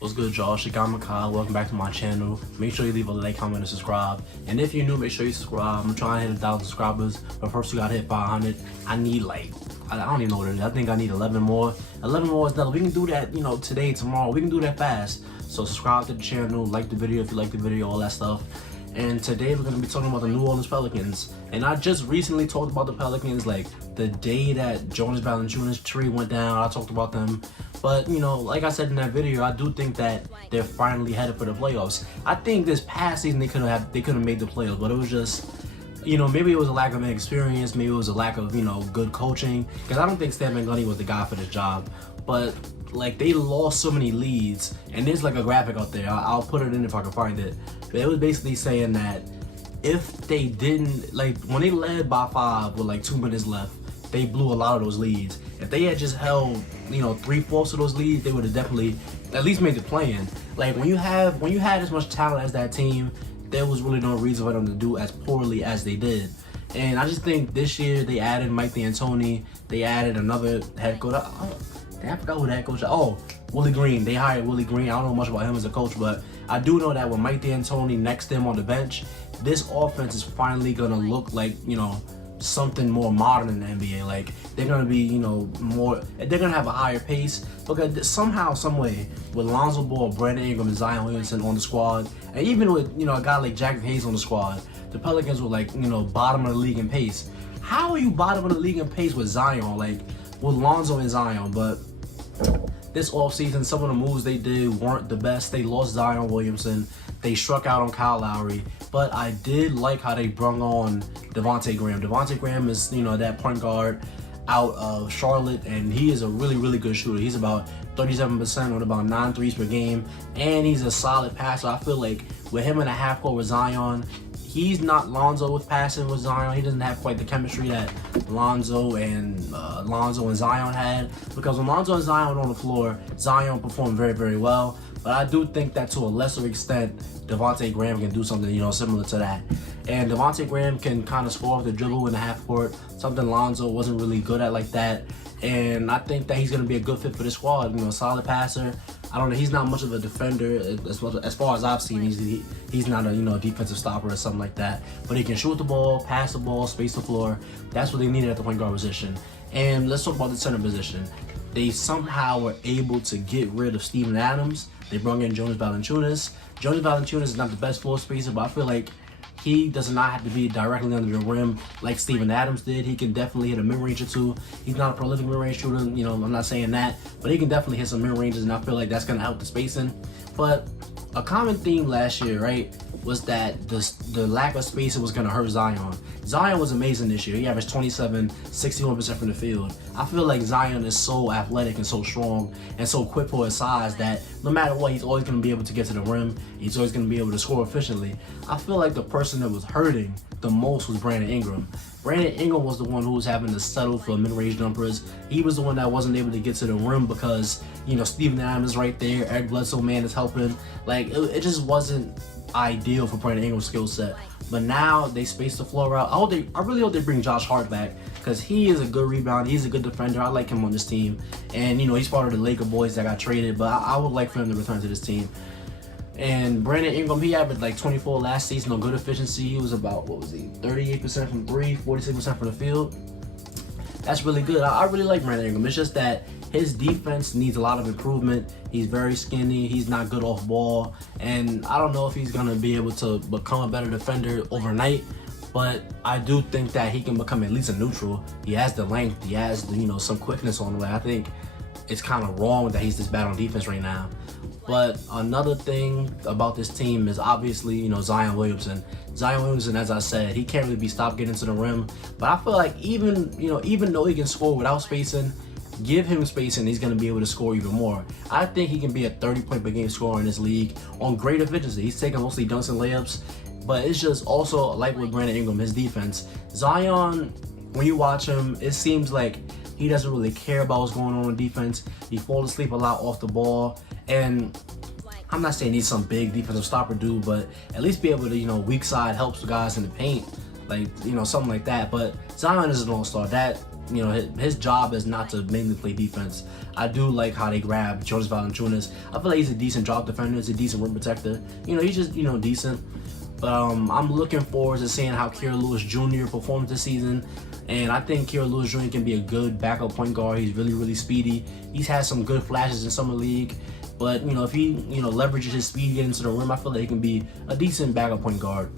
What's good, y'all? Makai. Welcome back to my channel. Make sure you leave a like, comment, and subscribe. And if you're new, make sure you subscribe. I'm trying to hit 1,000 subscribers, but first we gotta hit 500. I need I don't even know what it is. I think I need 11 more. 11 more is done. We can do that, today, tomorrow. We can do that fast. So subscribe to the channel, like the video if you like the video, all that stuff. And today we're gonna be talking about the New Orleans Pelicans. And I just recently talked about the Pelicans, like the day that Jonas Valanciunas trade went down. I talked about them. But, like I said in that video, I do think that they're finally headed for the playoffs. I think this past season they could have made the playoffs, but it was just, maybe it was a lack of experience, maybe it was a lack of, good coaching. Because I don't think Stan Van Gundy was the guy for this job. But, they lost so many leads. And there's, a graphic out there. I'll put it in if I can find it. But it was basically saying that if they didn't, when they led by 5 with, 2 minutes left, they blew a lot of those leads. If they had just held, 3/4 of those leads, they would have definitely at least made the play-in. When you had as much talent as that team, there was really no reason for them to do as poorly as they did. And I just think this year they added Mike D'Antoni, they added another head coach. I forgot who the head coach. Oh, Willie Green. They hired Willie Green. I don't know much about him as a coach, but I do know that with Mike D'Antoni next to him on the bench, this offense is finally gonna look like something more modern in the NBA. They're gonna be, more. They're gonna have a higher pace because somehow, some way, with Lonzo Ball, Brandon Ingram, and Zion Williamson on the squad, and even with a guy like Jackson Hayes on the squad, the Pelicans were bottom of the league in pace. How are you bottom of the league in pace with Zion, with Lonzo and Zion? But this offseason, some of the moves they did weren't the best. They lost Zion Williamson. They struck out on Kyle Lowry. But I did like how they brung on Devonte Graham. Devonte Graham is, that point guard out of Charlotte, and he is a really, really good shooter. He's about 37% on about 9 threes per game, and he's a solid passer. I feel like with him in a half court with Zion, he's not Lonzo with passing with Zion. He doesn't have quite the chemistry that Lonzo and Zion had. Because when Lonzo and Zion were on the floor, Zion performed very, very well. But I do think that to a lesser extent, Devonte Graham can do something, similar to that. And Devonte Graham can kind of score off the dribble in the half court, something Lonzo wasn't really good at like that. And I think that he's going to be a good fit for this squad. Solid passer. I don't know. He's not much of a defender as far as I've seen. He's not a defensive stopper or something like that. But he can shoot the ball, pass the ball, space the floor. That's what they needed at the point guard position. And let's talk about the center position. They somehow were able to get rid of Steven Adams. They brought in Jonas Valanciunas. Jonas Valanciunas is not the best floor spacer, but I feel like he does not have to be directly under the rim like Steven Adams did. He can definitely hit a mid-range or two. He's not a prolific mid-range shooter, I'm not saying that, but he can definitely hit some mid-ranges, and I feel like that's going to help the spacing. But a common theme last year, right, was that the lack of spacing was going to hurt Zion. Zion was amazing this year. He averaged 27, 61% from the field. I feel like Zion is so athletic and so strong and so quick for his size that no matter what, he's always going to be able to get to the rim. He's always going to be able to score efficiently. I feel like the person that was hurting the most was Brandon Ingram. Brandon Ingram was the one who was having to settle for mid-range jumpers. He was the one that wasn't able to get to the rim because, Steven Adams is right there. Eric Bledsoe, man, is helping. It just wasn't ideal for Brandon Ingram's skill set. But now they space the floor out. I really hope they bring Josh Hart back because he is a good rebounder. He's a good defender. I like him on this team. And, he's part of the Laker boys that got traded. But I would like for him to return to this team. And Brandon Ingram, he averaged 24 last season on good efficiency. He was about, 38% from 3, 46% from the field. That's really good. I really like Brandon Ingram. It's just that his defense needs a lot of improvement. He's very skinny. He's not good off ball. And I don't know if he's going to be able to become a better defender overnight. But I do think that he can become at least a neutral. He has the length. He has, some quickness on the way. I think it's kind of wrong that he's this bad on defense right now. But another thing about this team is obviously, Zion Williamson. Zion Williamson, as I said, he can't really be stopped getting to the rim. But I feel like even though he can score without spacing, give him spacing, he's going to be able to score even more. I think he can be a 30-point per game scorer in this league on great efficiency. He's taking mostly dunks and layups. But it's just also like with Brandon Ingram, his defense. Zion, when you watch him, it seems like he doesn't really care about what's going on defense. He falls asleep a lot off the ball. And I'm not saying he's some big defensive stopper dude, but at least be able to, weak side helps the guys in the paint. Something like that. But Zion is an all-star. That you know, his job is not to mainly play defense. I do like how they grab Jonas Valanciunas. I feel like he's a decent drop defender. He's a decent rim protector. You know, he's just, you know, decent. But I'm looking forward to seeing how Kira Lewis Jr. performs this season. And I think Kira Lewis Jr. can be a good backup point guard. He's really, really speedy. He's had some good flashes in summer league. But, you know, if he, you know, leverages his speed getting to the rim, I feel like he can be a decent backup point guard.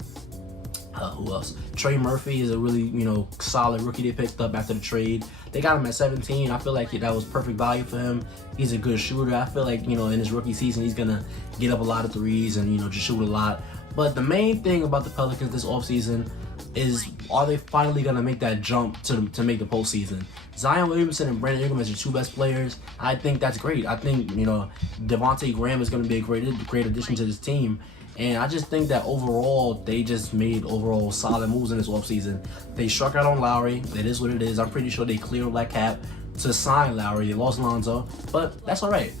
Who else? Trey Murphy is a really, you know, solid rookie they picked up after the trade. They got him at 17. I feel like that was perfect value for him. He's a good shooter. I feel like, you know, in his rookie season, he's going to get up a lot of threes and, you know, just shoot a lot. But the main thing about the Pelicans this offseason is, are they finally going to make that jump to make the postseason? Zion Williamson and Brandon Ingram as your two best players, I think that's great. I think, you know, Devonte Graham is going to be a great addition to this team. And I just think that overall, they just made overall solid moves in this offseason. They struck out on Lowry. It is what it is. I'm pretty sure they cleared that cap to sign Lowry. They lost Lonzo, but that's all right.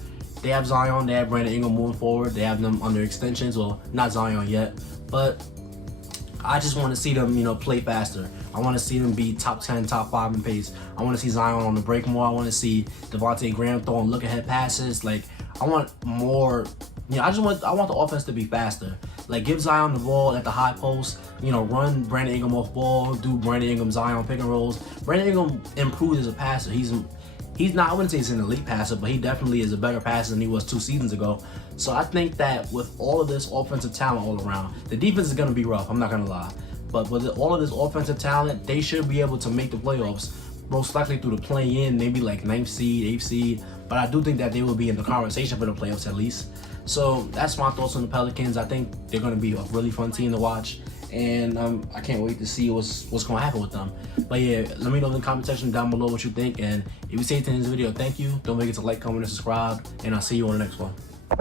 They have Zion. They have Brandon Ingram moving forward. They have them under extensions. Well, not Zion yet, but I just want to see them, you know, play faster. I want to see them be top 10, top 5 in pace. I want to see Zion on the break more. I want to see Devonte Graham throwing look-ahead passes. Like, I want more. You know, I want the offense to be faster. Like, give Zion the ball at the high post. You know, run Brandon Ingram off ball. Do Brandon Ingram, Zion pick and rolls. Brandon Ingram improved as a passer. He's not, I wouldn't say he's an elite passer, but he definitely is a better passer than he was 2 seasons ago. So I think that with all of this offensive talent all around, the defense is going to be rough. I'm not going to lie. But with all of this offensive talent, they should be able to make the playoffs. Most likely through the play-in, maybe like 9th seed, 8th seed. But I do think that they will be in the conversation for the playoffs at least. So that's my thoughts on the Pelicans. I think they're going to be a really fun team to watch. And I can't wait to see what's going to happen with them. But yeah, let me know in the comment section down below what you think. And if you stayed to this video, thank you. Don't forget to like, comment, and subscribe. And I'll see you on the next one.